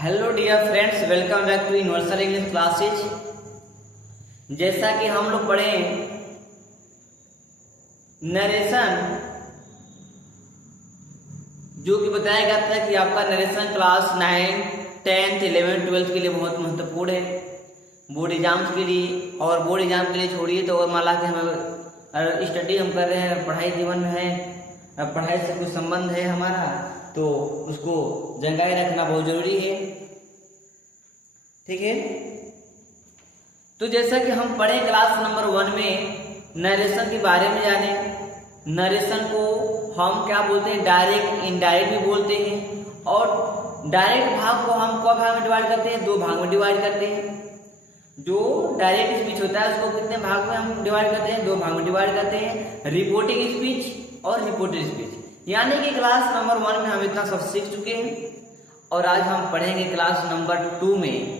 Hello dear friends, welcome back to Universal English Classes. जैसा कि हम लोग पढ़े नरेशन, जो कि बताया गया था कि आपका narration class 9, 10th, 11th, 12th के लिए बहुत महत्वपूर्ण है बोर्ड एग्जाम्स के लिए। और बोर्ड एग्जाम के लिए छोड़िए तो मान ला कि हम स्टडी हम कर रहे हैं, पढ़ाई जीवन में है, पढ़ाई से कुछ संबंध है हमारा, तो उसको जानकारी रखना बहुत जरूरी है। ठीक है, तो जैसा कि हम पढ़े क्लास नंबर 1 में नरेशन के बारे में जाने। नरेशन को हम क्या बोलते हैं? डायरेक्ट, इनडायरेक्ट भी बोलते हैं। और डायरेक्ट भाग को हम कौ भाग में डिवाइड करते हैं? 2 भाग में डिवाइड करते हैं। जो डायरेक्ट स्पीच होता है उसको कितने भाग में हम डिवाइड करते हैं? 2 भाग में डिवाइड करते हैं, रिपोर्टिंग स्पीच और रिपोर्टेड स्पीच। यानी कि क्लास नंबर 1 में हम इतना सब सीख चुके हैं और आज हम पढ़ेंगे क्लास नंबर 2 में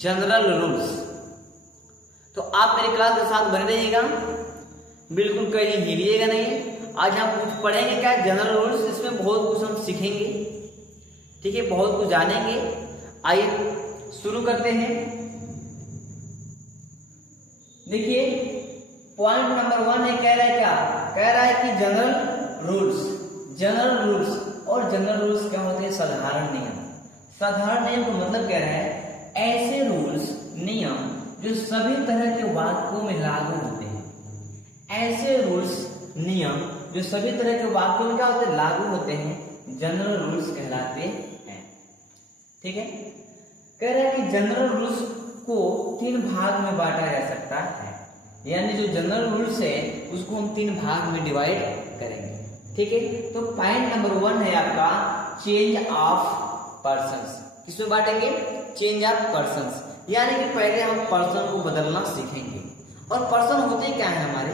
जनरल रूल्स। तो आप मेरे क्लास के साथ बने रहिएगा, बिल्कुल कहीं हिलिएगा नहीं। आज हम कुछ पढ़ेंगे क्या? General rules. इसमें बहुत कुछ हम सीखेंगे, ठीक है, बहुत कुछ जानेंगे। आइए शुरू करते हैं। देखिए पॉइंट नंबर 1 है, कह रहा है क्या? कह रहा है कि जनरल रूल्स और जनरल रूल्स क्या होते हैं? साधारण नियम। साधारण नियम का मतलब कह रहा है ऐसे रूल्स, नियम जो सभी तरह के वाक्यों में लागू होते हैं। ऐसे रूल्स, नियम जो सभी तरह के वाक्यों में क्या होते हैं? लागू होते हैं, जनरल रूल्स कहलाते हैं। ठीक है, कह रहा है कि जनरल रूल्स को 3 भाग में बांटा जा सकता है। यानी जो जनरल रूल्स है उसको हम 3 भाग में डिवाइड करेंगे। ठीक है, तो पॉइंट नंबर 1 है आपका चेंज ऑफ पर्सन्स। किसमें बांटेंगे? Change of persons. यानी कि पहले हम पर्सन को बदलना सीखेंगे। और पर्सन होते क्या है हमारे?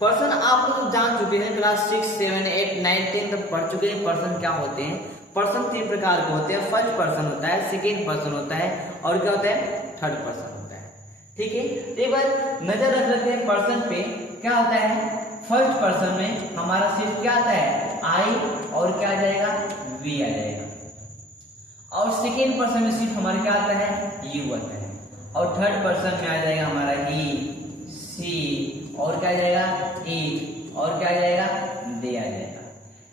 पर्सन आप लोग जान चुके हैं, क्लास 6, 7, 8, 9, 10 तक पढ़ चुके हैं पर्सन क्या होते हैं। पर्सन 3 प्रकार के होते हैं। फर्स्ट पर्सन होता है, सेकेंड पर्सन होता है और क्या होता है? थर्ड पर्सन होता है। ठीक है, एक बार नजर रख लेते हैं पर्सन पे। क्या होता है? फर्स्ट पर्सन में हमारा सिर्फ क्या आता है? आई और क्या आ जाएगा? वी आ जाएगा। और सेकेंड पर्सन में सिर्फ हमारे क्या आता है? यू आता है। और थर्ड पर्सन में आ जाएगा हमारा ही, सी और क्या आ जाएगा? इट और क्या आ जाएगा? दे आ जाएगा।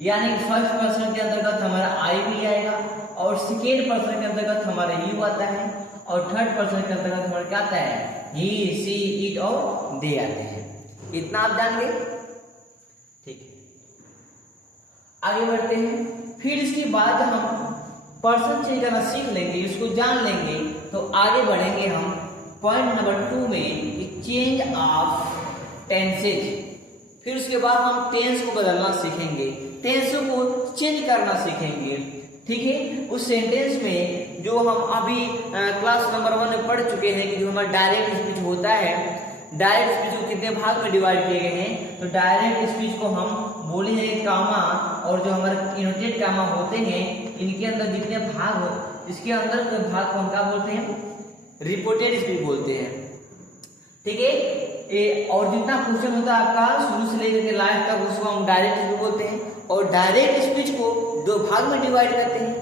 यानी कि फर्स्ट पर्सन के अंतर्गत हमारा आई भी आएगा और सेकेंड पर्सन के अंतर्गत हमारा यू आता है और थर्ड पर्सन के अंतर्गत हमारा क्या आता है? ही, सी, इट और दे आते हैं। इतना आप जान गए? ठीक है, आगे बढ़ते हैं। फिर इसके बाद हम पर्सन चेंज करना सीख लेंगे, इसको जान लेंगे, तो आगे बढ़ेंगे हम पॉइंट नंबर 2 में चेंज ऑफ टेंसेज। फिर उसके बाद हम टेंस को बदलना सीखेंगे, टेंस को चेंज करना सीखेंगे। ठीक है, उस सेंटेंस में जो हम अभी क्लास नंबर 1 में पढ़ चुके हैं कि जो हमारा डायरेक्ट स्पीच होता है, डायरेक्ट स्पीच को कितने भाग में डिवाइड किए गए हैं? तो डायरेक्ट स्पीच को हम बोले हैं कामा और जो हमारे इनोटेड कामा होते हैं, इनके अंदर जितने भाग हो, इसके अंदर के भाग को हम क्या बोलते हैं? रिपोर्टेड स्पीच बोलते हैं। ठीक है, और जितना क्वेश्चन होता है आपका शुरू से लेकर के लास्ट तक, उसको हम डायरेक्ट स्पीच बोलते हैं। और डायरेक्ट स्पीच को 2 भाग में डिवाइड करते हैं,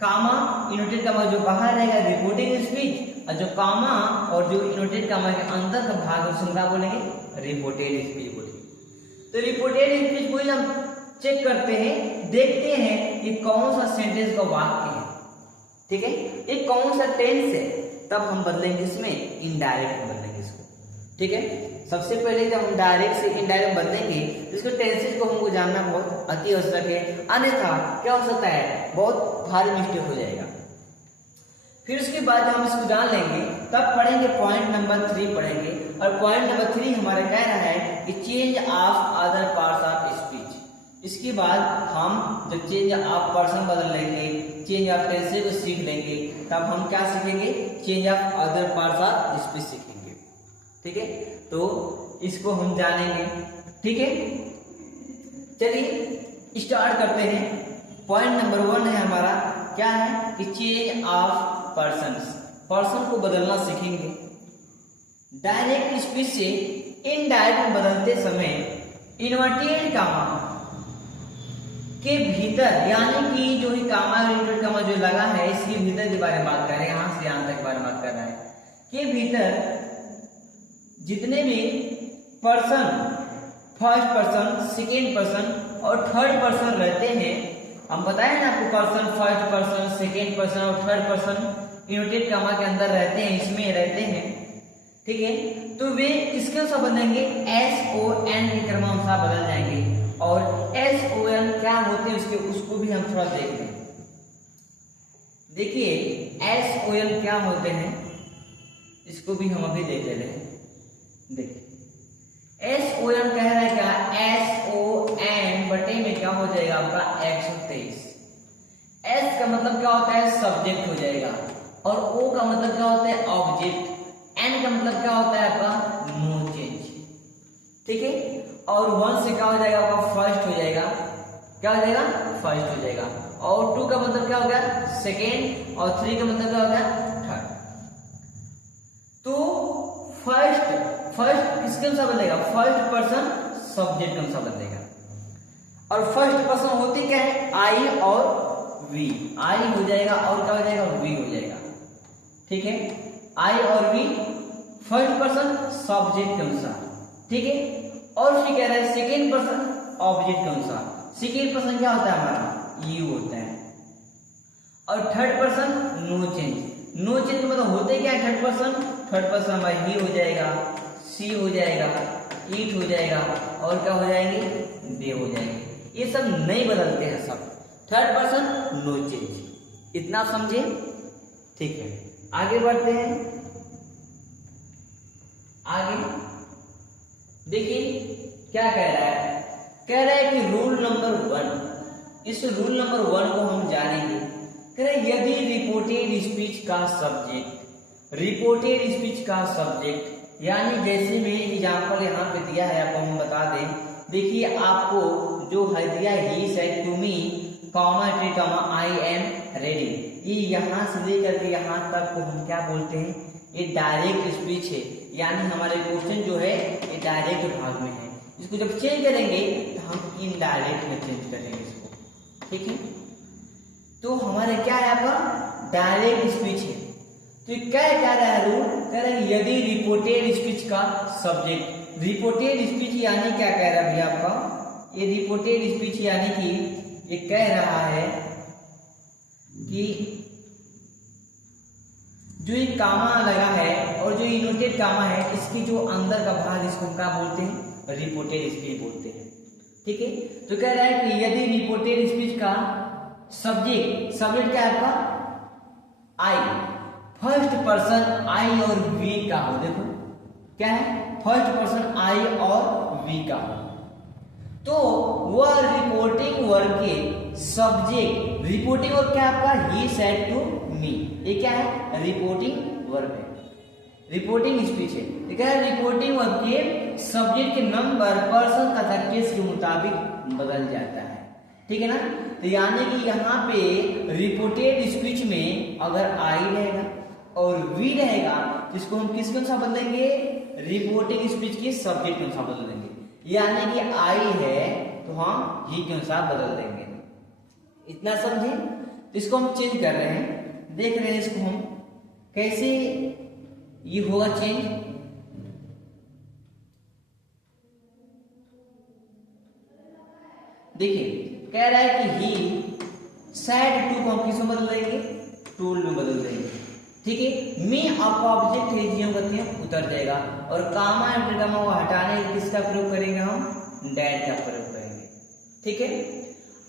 कामा, इनोटेड कामा जो बाहर रहेगा रिपोर्टिंग स्पीच, और जो कामा और जो इनोटेड कामा के अंदर का भाग उसको क्या बोलेंगे? रिपोर्टेड स्पीच बोलेंगे। तो रिपोर्टेड स्पीच को हम चेक करते हैं, देखते हैं कि कौन सा सेंटेंस का वाक्य है। ठीक है, ये कौन सा टेंस है, तब हम बदलेंगे इसमें, इनडायरेक्ट बदलेंगे इसको। ठीक है, सबसे पहले जब हम डायरेक्ट से इनडायरेक्ट बदलेंगे तो इसको टेंसेज को हमको जानना बहुत अति आवश्यक है, अन्यथा क्या हो सकता है? बहुत भारी मिस्टेक हो जाएगा। फिर उसके बाद हम इसको जान लेंगे, तब पढ़ेंगे पॉइंट नंबर 3 पढ़ेंगे। और पॉइंट नंबर 3 हमारा कह रहा है कि change of other parts of speech. इसके बाद हम जब चेंज ऑफ पर्सन बदल लेंगे, चेंज ऑफ टेंसेज को सीख लेंगे, तब हम क्या सीखेंगे? Change of other parts of speech सीखेंगे। ठीक है, तो इसको हम जानेंगे। ठीक है, चलिए स्टार्ट करते हैं। पॉइंट नंबर 1 है हमारा, क्या है कि चेंज ऑफ पर्सन्स। पर्सन को बदलना सीखेंगे। डायरेक्ट स्पीच से इनडायरेक्ट बदलते समय इन्वर्टेड कामा के भीतर, यानी कि जो ही कामा इनवर्टेड कामा जो लगा है इसके भीतर के बारे में बात कर रहे हैं, यहां से यहां तक बारे में बात कर रहा है, के भीतर जितने भी person, first person, second person और थर्ड पर्सन रहते हैं, हम बताए ना आपको person, first person, second person और थर्ड पर्सन इनवर्टेड कामा के अंदर रहते हैं, इसमें रहते हैं, ठीक है। तो वे किसके अनुसार बदलेंगे, SON के क्रमानुसार बदल जाएंगे। और SON क्या होते हैं उसको भी हम थोड़ा देख लें। देखिए SON क्या होते हैं इसको भी हम अभी देख ले रहे हैं। देखिए SON कह रहा है क्या, SON बटे में क्या हो जाएगा आपका 123। S का मतलब क्या होता है, सब्जेक्ट हो जाएगा, और O का मतलब क्या होता है, ऑब्जेक्ट, N का मतलब क्या होता है आपका, नो चेंज, ठीक है। और 1 से क्या हो जाएगा आपका, फर्स्ट हो जाएगा, क्या हो जाएगा, फर्स्ट हो जाएगा। और 2 का मतलब क्या हो गया, सेकेंड, और 3 का मतलब क्या हो गया, थर्ड। तो फर्स्ट किसके अनुसार बदलेगा, फर्स्ट पर्सन सब्जेक्ट के अनुसार बदलेगा। और फर्स्ट पर्सन होती क्या है, आई और वी, आई हो जाएगा और क्या हो जाएगा, वी हो जाएगा, ठीक है। आई और वी फर्स्ट पर्सन सब्जेक्ट के अनुसार, ठीक है। और फिर कह रहा है सेकेंड पर्सन ऑब्जेक्ट के अनुसार। सेकेंड पर्सन क्या होता है हमारा, यू होता है। और third person no change. No change का मतलब होते क्या है, थर्ड पर्सन हमारा ही हो जाएगा, सी हो जाएगा, ईट हो जाएगा, और क्या हो जाएंगे, दे हो जाएंगे। ये सब नहीं बदलते हैं, सब थर्ड पर्सन नो चेंज। इतना समझे, ठीक है। आगे बढ़ते हैं। आगे देखिए क्या कह रहा है, कह रहा है कि रूल नंबर 1, इस रूल नंबर 1 को हम जानेंगे। कह रहे हैं यदि रिपोर्टेड स्पीच का सब्जेक्ट, यानी जैसे में एग्जाम्पल यहाँ पे दिया है, आपको हम बता दें। देखिए आपको जो है दिया, he said to me comma I am ready, ये यहाँ से लेकर के यहाँ तक को हम क्या बोलते हैं, ये डायरेक्ट स्पीच है, यानी हमारे क्वेश्चन जो है ये डायरेक्ट भाग में है। इसको जब चेंज करेंगे तो हम इनडायरेक्ट में चेंज करेंगे इसको, ठीक है। तो हमारे क्या है आपका डायरेक्ट स्पीच है। तो क्या कह रहा है रूल, कह रहा है यदि रिपोर्टेड स्पीच का सब्जेक्ट, रिपोर्टेड स्पीच यानी क्या कह रहा है भैया आपका, ये रिपोर्टेड स्पीच यानी कि ये कह रहा है कि जो ये कामा लगा है और जो इनवर्टेड कामा है, इसकी जो अंदर का भाग इसको क्या बोलते हैं, रिपोर्टेड स्पीच बोलते हैं, ठीक है। तो कह रहा है कि यदि रिपोर्टेड स्पीच का सब्जेक्ट क्या है आपका, आई, फर्स्ट पर्सन आई और वी का हो, देखो क्या है, फर्स्ट पर्सन आई और वी का हो, तो वह रिपोर्टिंग वर्क के सब्जेक्ट, रिपोर्टिंग वर्क क्या आपका, ही सेड टू मी, ये क्या है, रिपोर्टिंग वर्क है, रिपोर्टिंग स्पीच है। ये क्या है, रिपोर्टिंग वर्क के सब्जेक्ट के नंबर पर्सन तथा केस के मुताबिक बदल जाता है, ठीक है ना। तो यानी कि यहाँ पे रिपोर्टेड स्पीच में अगर आई रहेगा और वी रहेगा तो इसको हम किसके अनुसार बदलेंगे, रिपोर्टिंग स्पीच के सब्जेक्ट के अनुसार बदल देंगे। यानी कि आई है तो हम ही के अनुसार बदल देंगे। इतना समझे। तो इसको हम चेंज कर रहे हैं, देख रहे हैं इसको हम कैसे ये होगा चेंज। देखिए कह रहा है कि ही सैड टू को हम किस में बदल देंगे, टूल में बदल देंगे, ठीक है। मी आपका ऑब्जेक्ट है जी हम करते हैं उतर जाएगा, और कामा एंटर कामा वो हटाने किसका प्रयोग करेंगे, हम डैट का प्रयोग करेंगे, ठीक है।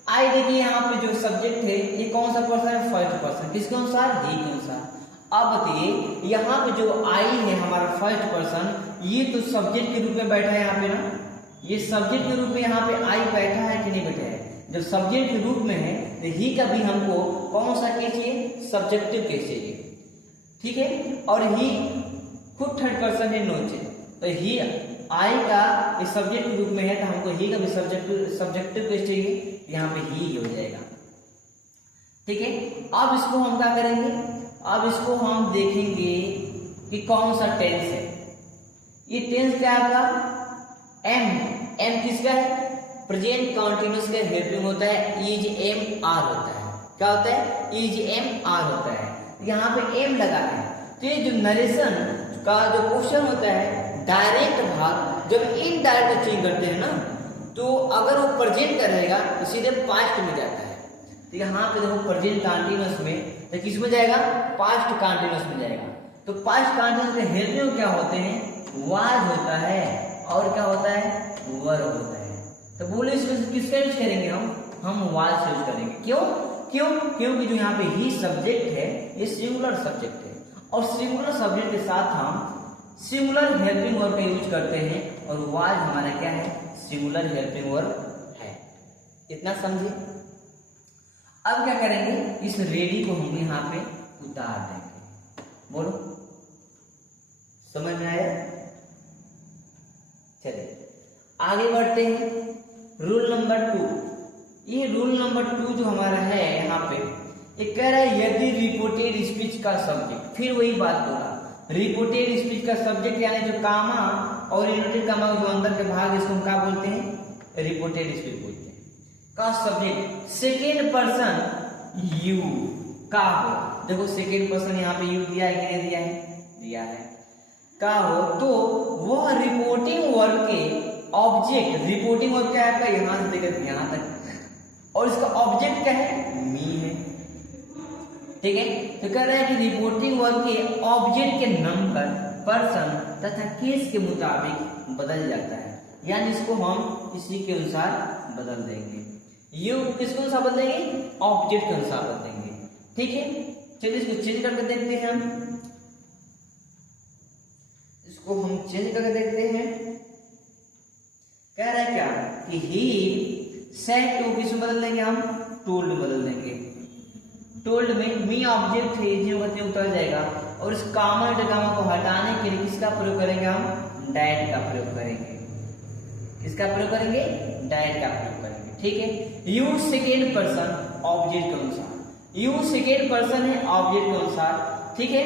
आई देखिए यहाँ पे जो सब्जेक्ट है ये कौन सा पर्सन है, फर्स्ट पर्सन, किसके अनुसार, ही के अनुसार। अब देखिए यहाँ पे जो आई है हमारा फर्स्ट पर्सन, ये तो सब्जेक्ट के रूप में बैठा है यहाँ पे ना, ये सब्जेक्ट के रूप में यहाँ पे आई बैठा है कि नहीं बैठा है। जब सब्जेक्ट के रूप में है तो ही का भी हमको कौन सा केस चाहिए, सब्जेक्टिव केस चाहिए, ठीक है। और ही खुद थर्ड पर्सन है, नो चेंज, तो ही आई का इस सब्जेक्ट के रूप में है तो हमको ही का भी सब्जेक्टिव केस चाहिए, यहाँ पे ही हो जाएगा, ठीक है। अब इसको हम क्या करेंगे, अब इसको हम देखेंगे कि कौन सा टेंस है। ये टेंस क्या है आपका, एम, एम किसका है, प्रेजेंट कंटीन्यूअस का हेल्पिंग होता है इज एम आर होता है। क्या होता है? इज एम आर होता है। यहाँ पे एम लगा है, तो ये जो नरेशन का जो क्वेश्चन होता है डायरेक्ट भाग जब इनडायरेक्ट चेंज करते हैं ना, तो अगर वो प्रेजेंट का रहेगा तो सीधे पास्ट में जाता है। तो यहाँ पे देखो प्रेजेंट कंटीन्यूअस में तो किस में जाएगा? पास्ट कंटीन्यूअस में जाएगा। तो पास्ट कंटीन्यूअस के हेल्पिंग क्या होते हैं? वाज होता है और क्या होता है? वर्ब होता है। तो बोले इसमें किसका यूज करेंगे हम वाज से यूज करेंगे। क्योंकि जो यहाँ पे ही सब्जेक्ट है ये सिंगुलर सब्जेक्ट है, और सिंगुलर सब्जेक्ट के साथ हम सिंगुलर हेल्पिंग वर्ब का यूज करते हैं, और वाज हमारा क्या है? सिंगुलर हेल्पिंग वर्ब है। इतना समझिए। अब क्या करेंगे? इस रेडी को हम यहाँ पे उतार देंगे। बोलो, समझ में आया? चलिए आगे बढ़ते हैं। Rule number 2। ये रूल नंबर 2 जो हमारा है यहाँ पे, ये कह रहा है यदि रिपोर्टेड स्पीच का सब्जेक्ट, फिर वही बात होगा, रिपोर्टेड स्पीच का सब्जेक्ट यानी जो कामा और इनवर्टेड कामा जो अंदर के भाग, इसको हम क्या बोलते हैं? रिपोर्टेड स्पीच बोलते हैं। का सब्जेक्ट सेकेंड पर्सन यू का हो, देखो सेकेंड पर्सन यहाँ पे यू दिया है कि नहीं दिया है? दिया है। का हो तो वह रिपोर्टिंग वर्क के ऑब्जेक्ट, रिपोर्टिंग वर्क क्या है? यहां से लेकर यहां तक, और इसका ऑब्जेक्ट क्या है? मी है। ठीक है, तो कह रहा है कि रिपोर्टिंग वर्क के ऑब्जेक्ट के नंबर, पर्सन तथा केस के मुताबिक बदल जाता है, यानी इसको हम इसी के अनुसार बदल देंगे। यू किसके अनुसार बदलेंगे? ऑब्जेक्ट के अनुसार बदलेंगे। ठीक है, चलिए इसको चेंज करके देखते हैं। इसको हम चेंज करके देखते हैं। कह रहा है क्या कि ही सेड टू, किसमें बदल देंगे हम? टोल्ड में बदल देंगे। टोल्ड में मी ऑब्जेक्ट है, जो उतर जाएगा, और इस कामा डगामा को हटाने के लिए किसका प्रयोग करेंगे हम? डैट का प्रयोग करेंगे। किसका प्रयोग करेंगे? डैट का प्रयोग करेंगे। ठीक है, यू सेकेंड पर्सन ऑब्जेक्ट के अनुसार, यू सेकेंड पर्सन है ऑब्जेक्ट के अनुसार। ठीक है,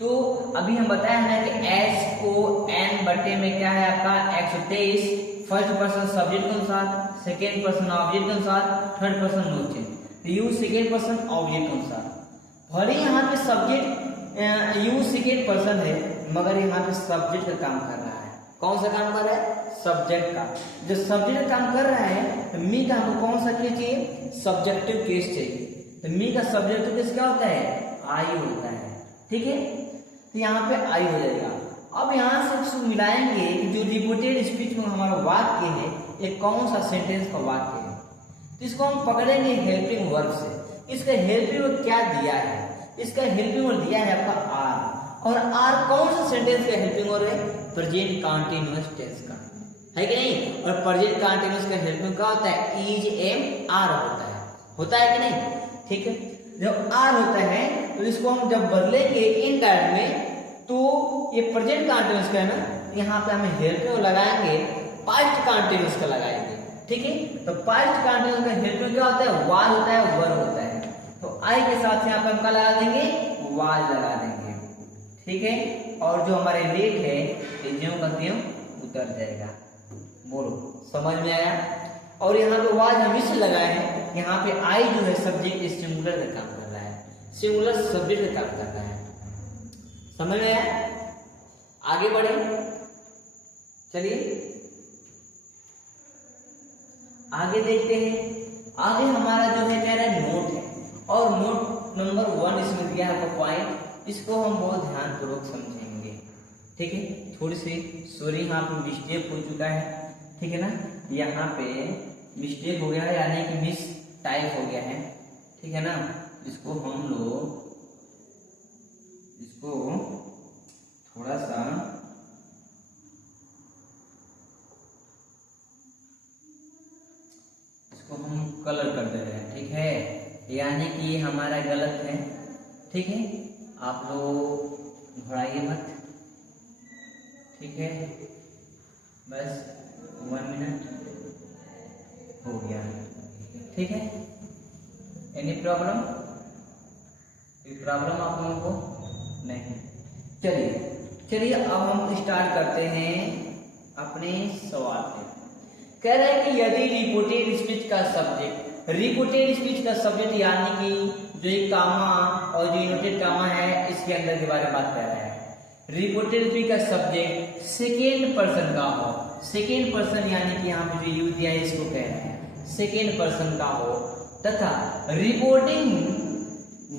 तो अभी हम बताया है ना कि एस को एन बटे में क्या है आपका? 123। फर्स्ट पर्सन सब्जेक्ट के अनुसार, सेकेंड पर्सन ऑब्जेक्ट के अनुसार, third person no change. You second person object के अनुसार। भले यहाँ पे सब्जेक्ट यू सेकेंड पर्सन है, मगर यहाँ पे सब्जेक्ट का काम कर रहा है। कौन सा काम कर रहा है? सब्जेक्ट का। जो सब्जेक्ट का काम कर रहा है तो मी का हमको कौन सा केस चाहिए? सब्जेक्टिव केस चाहिए। तो मी का सब्जेक्टिव केस क्या होता है? आई होता है। ठीक है, तो यहाँ पे आई हो जाएगा। अब यहाँ से इसको मिलाएंगे कि जो रिपोर्टेड स्पीच में हमारा वाक्य है ये कौन सा सेंटेंस का वाक्य है, तो इसको हम पकड़ेंगे हेल्पिंग वर्ब से। इसका हेल्पिंग वर्ब क्या दिया है? इसका हेल्पिंग वर्ब दिया है आपका आर, और आर कौन सा सेंटेंस का हेल्पिंग वर्ब है? प्रेजेंट कंटीन्यूअस टेंस का, है कि नहीं? और प्रेजेंट कंटीन्यूअस का हेल्पिंग क्या होता है? इज एम आर होता है कि नहीं? ठीक है, जब आर होता है तो इसको हम जब बदलेंगे इनडायरेक्ट में, तो ये प्रेजेंट कंटीन्यूअस का है ना, यहाँ पे हमें हेल्पिंग लगाएंगे, पास्ट कंटीन्यूअस का लगाएंगे। ठीक है, तो पास्ट कंटीन्यूअस का हेल्पिंग क्या होता है? वाज होता है, वर्ब होता है। तो आई के साथ यहाँ पे हम क्या लगा देंगे? वाज लगा देंगे। ठीक है, और जो हमारे रेट है ज्यों का त्यों उतर जाएगा। बोलो, समझ में आया? और यहाँ पे वाज हम इससे लगाए हैं, यहाँ पे आई जो है सब्जेक्ट सिंगुलर का काम कर रहा है, सिंगुलर सब्जेक्ट का काम कर रहा है। समझ में आया? आगे बढ़े, चलिए आगे देखते हैं। आगे हमारा जो है कह रहा है नोट है, और नोट नंबर 1 इसमें दिया है पॉइंट, इसको हम बहुत ध्यानपूर्वक समझेंगे। ठीक है, थोड़ी सी सॉरी यहाँ पे मिस्टेक हो चुका है। ठीक है ना, यहाँ पे मिस्टेक हो गया है, यानी कि मिस टाइप हो गया है। ठीक है ना, इसको हम लोग इसको थोड़ा सा इसको हम कलर कर दे रहे हैं। ठीक है, यानी कि ये हमारा गलत है। ठीक है, आप लोग घबराइए मत। ठीक है, बस 1 मिनट हो गया। ठीक है, एनी प्रॉब्लम? कोई प्रॉब्लम आप लोगों को? नहीं। चलिए अब हम स्टार्ट करते हैं अपने सवाल पे। कह रहा है कि यदि रिपोर्टेड स्पीच का सब्जेक्ट यानी कि जो एक कामा और जो इनवर्टेड कामा है इसके अंदर के बारे में बात कर रहा है। रिपोर्टेड स्पीच का सब्जेक्ट सेकेंड पर्सन का हो, सेकेंड पर्सन यानी कि यहाँ पे जो यूज दिया है इसको कह रहे हैं सेकेंड पर्सन का हो, तथा रिपोर्टिंग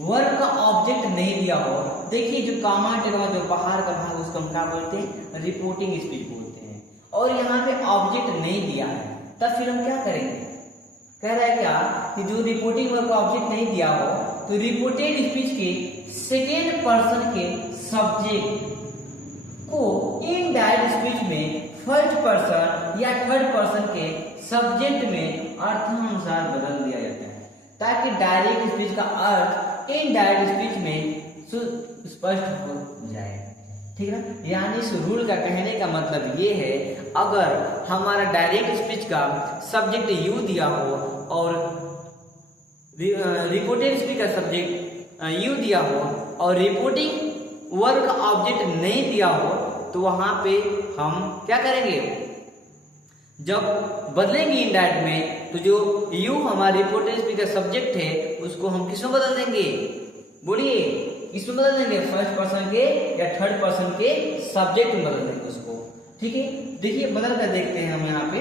वर्क का ऑब्जेक्ट नहीं दिया हो। देखिए जो कामा टेगमा जो बाहर का भाग उसको हम क्या बोलते हैं, रिपोर्टिंग स्पीच बोलते हैं, और यहाँ पे ऑब्जेक्ट नहीं दिया है, तब फिर हम क्या करेंगे, कह रहा है क्या कि जो रिपोर्टिंग वर्क का ऑब्जेक्ट नहीं दिया हो तो रिपोर्टेड स्पीच के सेकेंड पर्सन के सब्जेक्ट को इनडायरेक्ट स्पीच में फर्स्ट पर्सन या थर्ड पर्सन के सब्जेक्ट में अर्थानुसार बदल दिया जाता है, ताकि डायरेक्ट स्पीच का अर्थ इनडायरेक्ट स्पीच में स्पष्ट हो जाए। ठीक है ना, यानी इस रूल का कहने का मतलब ये है, अगर हमारा डायरेक्ट स्पीच का सब्जेक्ट यू दिया हो और रिपोर्टेड स्पीच का सब्जेक्ट यू दिया हो और रिपोर्टिंग वर्क का ऑब्जेक्ट नहीं दिया हो, तो वहां पे हम क्या करेंगे, जब बदलेंगे इनडायरेक्ट में, तो जो यू हमारा रिपोर्टेड स्पीच का सब्जेक्ट है उसको हम किसमें बदल देंगे, बोलिए इसमें बदल देंगे, फर्स्ट पर्सन के या थर्ड पर्सन के सब्जेक्ट में बदल देंगे उसको। ठीक है, देखिए बदल कर देखते हैं हम यहाँ पे,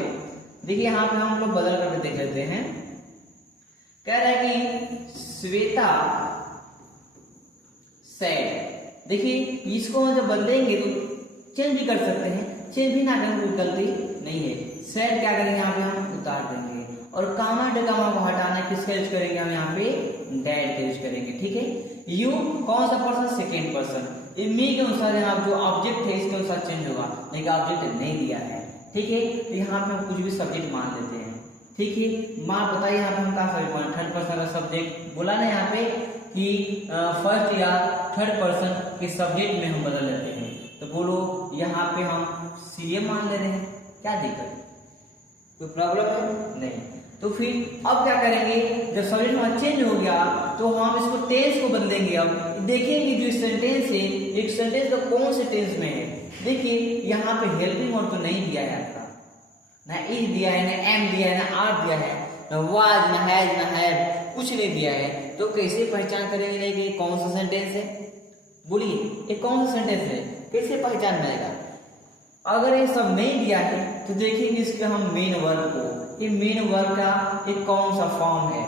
देखिए यहाँ पे हम लोग बदल कर देख लेते हैं। कह रहा है कि श्वेता सैड, देखिए इसको हम जब बदलेंगे तो चेंज भी कर सकते हैं, चेंज भी ना करें कोई गलती नहीं है। सैड क्या करेंगे यहाँ पे हम उतार देंगे, और कामा डेकामा को हटाना किसका यूज करेंगे हम यहाँ पे, डैड का यूज करेंगे। ठीक है, यू कौन सा पर्सन, सेकेंड पर्सन, मी के अनुसार यहाँ जो ऑब्जेक्ट है इसके अनुसार चेंज होगा, लेकिन ऑब्जेक्ट नहीं दिया है। ठीक है, तो यहाँ पे हम कुछ भी सब्जेक्ट मान लेते हैं। ठीक है, माँ बताइए यहाँ पे हम क्या सब्जेक्ट मान, थर्ड पर्सन का सब्जेक्ट बोला ना यहाँ पे कि फर्स्ट या थर्ड पर्सन के सब्जेक्ट में हम बदल लेते हैं, तो बोलो यहाँ पे हम सीएम मान ले रहे हैं, क्या दिक्कत, कोई प्रॉब्लम है नहीं। तो फिर अब क्या करेंगे, जब सब्जेक्ट वहां चेंज हो गया तो हम इसको टेंस को बदलेंगे। अब देखेंगे जो सेंटेंस है, एक सेंटेंस का कौन से टेंस में है। देखिए यहाँ पे हेल्पिंग वर्ब तो नहीं दिया है आपका, ना इज दिया है, ना एम दिया है, ना आर दिया है, ना वाज, ना हैज, ना हैव, कुछ नहीं दिया है। तो कैसे पहचान करेंगे नहीं कि कौन सा सेंटेंस है, बोलिए ये कौन सा सेंटेंस है, कैसे पहचान जाएगा। अगर ये सब नहीं दिया है तो देखेंगे इसके हम मेन वर्ब को, ये मेन वर्ब का एक कौन सा फॉर्म है।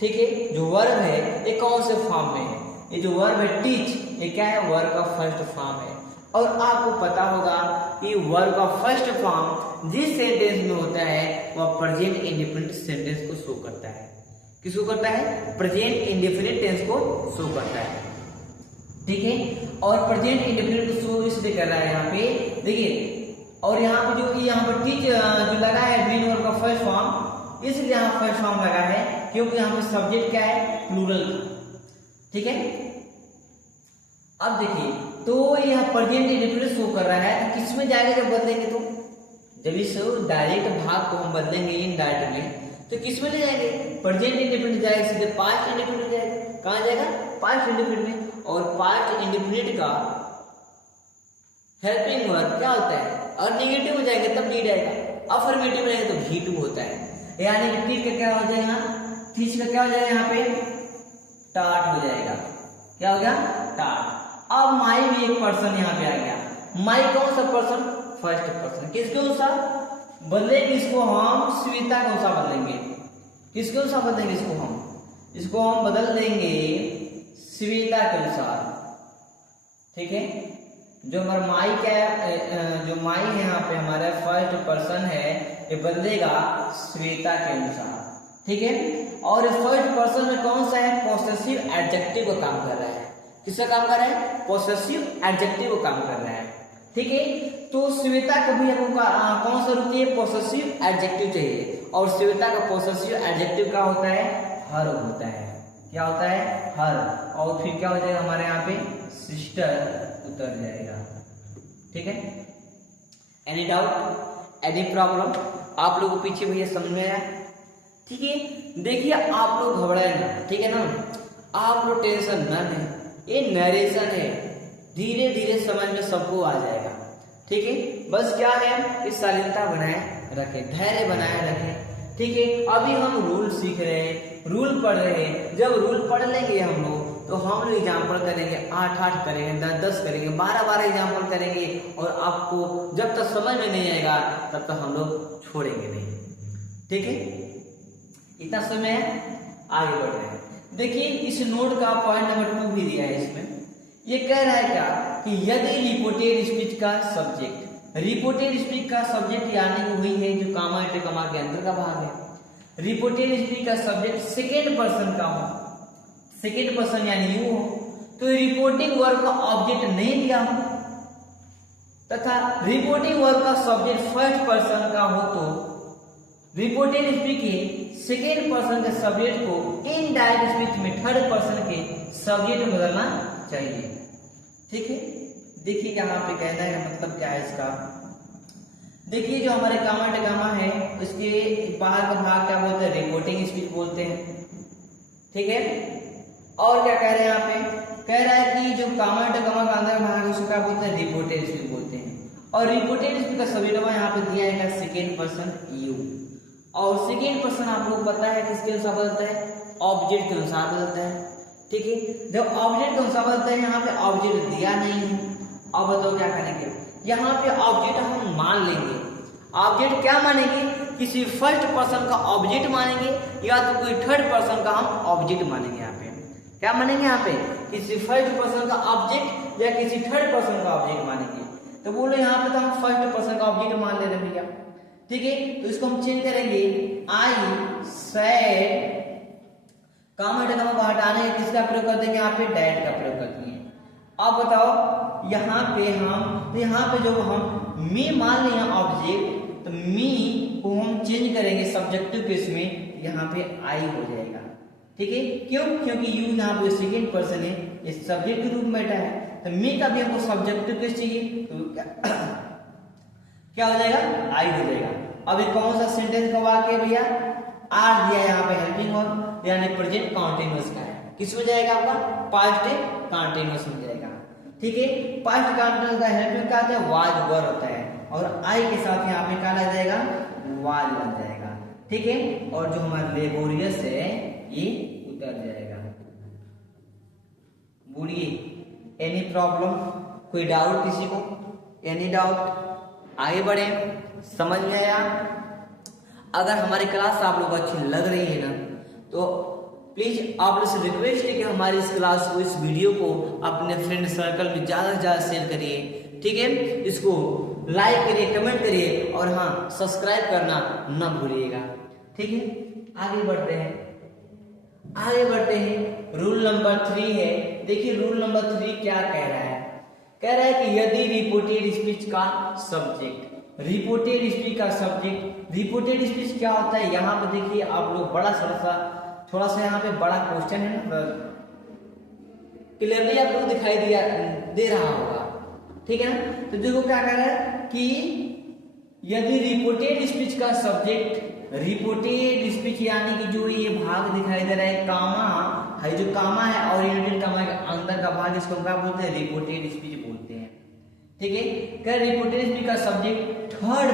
ठीक है, जो वर्ब है ये कौन से फॉर्म में है, ये जो वर्ब है टीच, ये क्या है, वर्ब का फर्स्ट फॉर्म है। और आपको पता होगा कि वर्ब का फर्स्ट फॉर्म जिस सेंटेंस में होता है वह प्रेजेंट इंडेफिनिट सेंटेंस को शो करता है। किसको करता है, प्रेजेंट इंडेफिनिट टेंस को शो करता है। ठीक है, और प्रेजेंट इंडेफिनिट को शो इसलिए कर रहा है यहाँ पे, देखिए, और यहाँ पे जो यहाँ पर टीच जो लगा है मेन वर्ब का फर्स्ट फॉर्म, इसलिए यहाँ फर्स्ट फॉर्म लगा है क्योंकि यहाँ पे सब्जेक्ट क्या है, प्लूरल। ठीक है, अब देखिए तो यह प्रेजेंट इंडेफिनिट शो कर रहा है, तो किसमें जाएगा जब बदलेंगे, तो जब इस डायरेक्ट भाग को हम बदलेंगे इनडायरेक्ट में तो किसमें ले जाएंगे, प्रेजेंट इंडेफिनिट जाएगा, सीधे पास्ट इंडेफिनिट जाएगा। कहाँ जाएगा, पास्ट इंडेफिनिट में। और पास्ट इंडेफिनिट का हेल्पिंग वर्ब क्या होता है, और नेगेटिव हो जाएंगे तब डी आएगा, अफर्मेटिव रहेगा तो V2 होता है। यानी कि टीच का क्या हो जाएगा, टीच का क्या हो जाएगा, यहाँ पे टाट हो जाएगा, क्या हो गया, टाट। अब माई भी एक पर्सन यहाँ पे आ गया, माई कौन सा पर्सन, फर्स्ट पर्सन, किसके अनुसार बदलेंगे इसको हम, श्वेता के अनुसार बदलेंगे। किसके अनुसार बदलेंगे इसको हम बदल देंगे श्वेता के अनुसार। ठीक है, जो हमारा माई क्या है, जो माई है यहाँ पे हमारा फर्स्ट पर्सन है, ये बदलेगा श्वेता के अनुसार। ठीक है, और फर्स्ट पर्सन में कौन सा है, पोसेसिव एडजेक्टिव का काम कर रहा है। किसका काम कर रहा है, पोसेसिव एडजेक्टिव का काम कर रहा है। ठीक है, तो श्वेता कभी हमको कौन सा रूप चाहिए, पोसेसिव एडजेक्टिव चाहिए, और श्वेता का पोसेसिव एडजेक्टिव क्या होता है, हर होता है। क्या होता है, हर। और फिर क्या हो जाएगा हमारे यहाँ पे, सिस्टर उतर जाएगा। ठीक है, एनी डाउट, एनी प्रॉब्लम, आप लोगों को पीछे भैया समझ में आया। ठीक है, देखिए आप लोग घबराए ना, ठीक है ना, आप लोग टेंशन न लें, ये नरेशन है, धीरे धीरे समझ में सबको आ जाएगा। ठीक है, बस क्या है, इस शालीनता बनाए रखे, धैर्य बनाए रखे। ठीक है, अभी हम रूल सीख रहे हैं, रूल पढ़ रहे हैं। जब रूल पढ़ लेंगे हम लोग तो हम लोग एग्जाम्पल करेंगे, 8-8 करेंगे, 10-10 करेंगे, 12-12 एग्जाम्पल करेंगे। और आपको जब तक समझ में नहीं आएगा तब तक हम लोग छोड़ेंगे नहीं। ठीक है, इतना समय आगे बढ़ रहे हैं। देखिए इस नोट का पॉइंट नंबर 2 भी दिया है इसमें। ये कह रहा है क्या कि यदि रिपोर्टेड स्पीच का सब्जेक्ट, रिपोर्टेड स्पीच का सब्जेक्ट यानी कि वही है जो कामा एंड कमा के अंदर का भाग है। रिपोर्टेड स्पीच का सब्जेक्ट सेकेंड पर्सन का हो, सेकेंड पर्सन यानी यू हो, तो रिपोर्टिंग वर्ब का ऑब्जेक्ट नहीं दिया हो, तथा रिपोर्टिंग वर्ब का सब्जेक्ट फर्स्ट पर्सन का हो तो रिपोर्टेड स्पीच के सेकेंड पर्सन के सब्जेक्ट को इनडायरेक्ट स्पीच में थर्ड पर्सन के सब्जेक्ट में बदलना चाहिए। ठीक है, देखिए यहाँ पे कहना है मतलब क्या है इसका। देखिए जो हमारे कामा एंड गामा है उसके बाहर का भाग क्या बोलते हैं, रिपोर्टिंग स्पीच बोलते हैं। ठीक है, और क्या कह रहे हैं यहाँ पे, कह रहा है कि जो कामा एंड गामा का अंदर भाग है उसको क्या बोलते हैं, रिपोर्टेड स्पीच बोलते हैं। और रिपोर्टेड स्पीच का सब्जेक्ट यहाँ पे दिया है सेकेंड पर्सन यू। और सेकेंड पर्सन आप लोग पता है किसके अनुसार बदलता है, ऑब्जेक्ट के अनुसार बदलता है। ठीक है, जब ऑब्जेक्ट के अनुसार बदलता है, यहाँ पे ऑब्जेक्ट दिया नहीं है। अब बताओ क्या करेंगे, यहाँ पे ऑब्जेक्ट हम मान लेंगे। ऑब्जेक्ट क्या मानेंगे, किसी फर्स्ट पर्सन का ऑब्जेक्ट मानेंगे या तो कोई थर्ड पर्सन का हम ऑब्जेक्ट मानेंगे। यहाँ पे क्या मानेंगे, यहाँ पे किसी फर्स्ट पर्सन का ऑब्जेक्ट या किसी थर्ड पर्सन का ऑब्जेक्ट मानेंगे। तो बोलो यहाँ पे तो हम फर्स्ट पर्सन का ऑब्जेक्ट मान ले रहे भैया। ठीक है, तो इसको हम चेंज करेंगे, आई सेड, कामा एंड गामा को हटाने के किसका प्रयोग कर देंगे, यहाँ पे डैट का प्रयोग कर देंगे। अब बताओ यहाँ पे हम, तो यहाँ पे जो हम मी मान लिया ऑब्जेक्ट, तो मी को हम चेंज करेंगे सब्जेक्टिव केस में, यहाँ पे आई हो जाएगा। ठीक है, क्यों, क्योंकि यू यहाँ पे सेकेंड पर्सन है, इस सब्जेक्ट के रूप में बैठा है, तो मी का भी हमको सब्जेक्टिव केस चाहिए, तो क्या हो जाएगा, आई हो जाएगा। अब ये कौन सा सेंटेंस का वाक्य है भैया, आर दिया यहाँ पे हेल्पिंग वर्ब यानी प्रेजेंट कंटीन्यूअस का है। किस में जाएगा आपका, पास्ट कंटीन्यूअस में जाएगा। ठीक है, पास्ट कंटीन्यूअस का हेल्पिंग का है वाज वर होता है, और आई के साथ यहाँ पे क्या लग जाएगा, वाज लग जाएगा। ठीक है, और जो हमारा लेबोरियस है ये उतर जाएगा। बोलिए एनी प्रॉब्लम, कोई डाउट किसी को, एनी डाउट, आगे बढ़े, समझ में आया। अगर हमारी क्लास आप लोग अच्छी लग रही है ना, तो प्लीज आप लोग से रिक्वेस्ट है कि हमारी इस क्लास को, इस वीडियो को अपने फ्रेंड सर्कल में ज्यादा से ज्यादा शेयर करिए। ठीक है, इसको लाइक करिए, कमेंट करिए, और हाँ सब्सक्राइब करना ना भूलिएगा। ठीक है, आगे बढ़ते हैं, आगे बढ़ते हैं। रूल नंबर 3 है। देखिए रूल नंबर 3 क्या कह रहा है, कह रहा है कि यदि रिपोर्टेड स्पीच का सब्जेक्ट, रिपोर्टेड स्पीच का सब्जेक्ट, रिपोर्टेड स्पीच क्या होता है, यहाँ पे देखिए आप लोग थोड़ा सा यहाँ पे बड़ा क्वेश्चन है ना, क्लियरली आप लोग दिखाई दे रहा होगा। ठीक है ना, तो देखो क्या कह रहा है कि यदि रिपोर्टेड स्पीच का सब्जेक्ट, रिपोर्टेड स्पीच यानी कि जो ये भाग दिखाई दे रहा है कामा है, जो कामा है ओरिएंटेड कामा के अंदर का भाग, इसको क्या बोलते हैं, रिपोर्टेड स्पीच बोलते हैं। ठीक है, कह रिपोर्टेड स्पीच का सब्जेक्ट थर्ड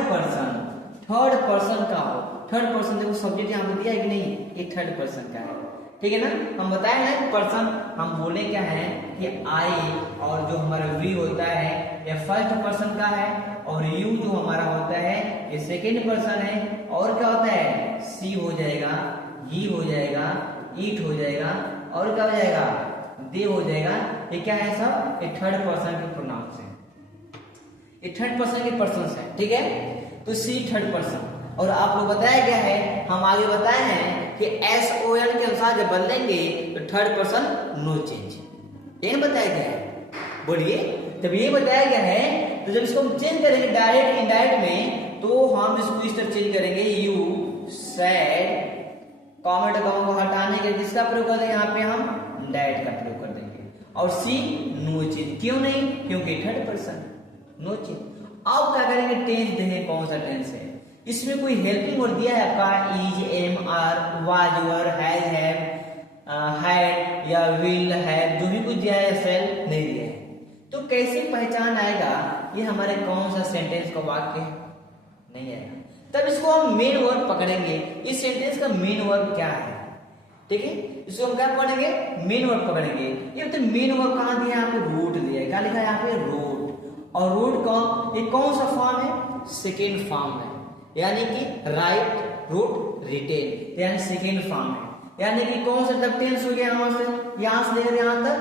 पर्सन का हो। थर्ड पर्सन देखो सब्जेक्ट यहाँ पे दिया है कि नहीं, ये थर्ड पर्सन का है। ठीक है ना, हम बताए ना पर्सन, हम बोले क्या है कि आई, और जो हमारा वी होता है ये फर्स्ट पर्सन का है, और यू जो हमारा होता है ये सेकेंड पर्सन है, और क्या होता है, सी हो जाएगा, ही हो जाएगा, ईट हो जाएगा, और क्या हो जाएगा, दे हो जाएगा। ये क्या है सब, ये थर्ड पर्सन के प्रोनाउंस है, ये थर्ड पर्सन के पर्सन है। ठीक है, तो सी थर्ड पर्सन, और आप लोग बताया गया है, हम आगे बताए हैं कि SON के अनुसार जब बदलेंगे तो थर्ड पर्सन नो चेंज, ये बताया गया है। बोलिए, जब ये बताया गया है तो जब इसको हम चेंज करेंगे डायरेक्ट इनडायरेक्ट में, तो हम इसको इस तरह चेंज करेंगे, यू सेड, कॉमा एंड गामा को हटाने के किसका प्रयोग कर देंगे, यहाँ पे हम डैट का प्रयोग कर देंगे, और सी नो चेंज, क्यों नहीं, क्योंकि थर्ड पर्सन नो चेंज। अब क्या करेंगे, टेंस देखें कौन सा टेंस है, इसमें कोई हेल्पिंग वर्ड दिया है आपका, is, am, are, was, were, has, had या विल, हैव, जो भी कुछ दिया है, सेल नहीं दिया है, तो कैसे पहचान आएगा ये हमारे कौन सा सेंटेंस का वाक्य है, नहीं आएगा। तब इसको हम मेन वर्ब पकड़ेंगे। इस सेंटेंस का मेन वर्ब क्या है, ठीक है, इसको हम क्या पकड़ेंगे, मेन वर्ब पकड़ेंगे। ये तो मेन वर्ब कहाँ दिया है, यहाँ पे रूट दिया है, क्या लिखा है यहाँ पे, रूट। और रूट कौन, ये कौन सा फॉर्म है, सेकेंड फॉर्म है, यानी कि राइट रूट रिटेन, यानी सेकेंड फॉर्म है। यानी कि कौन सा टेंस हो गया, यहां से लेकर यहां तक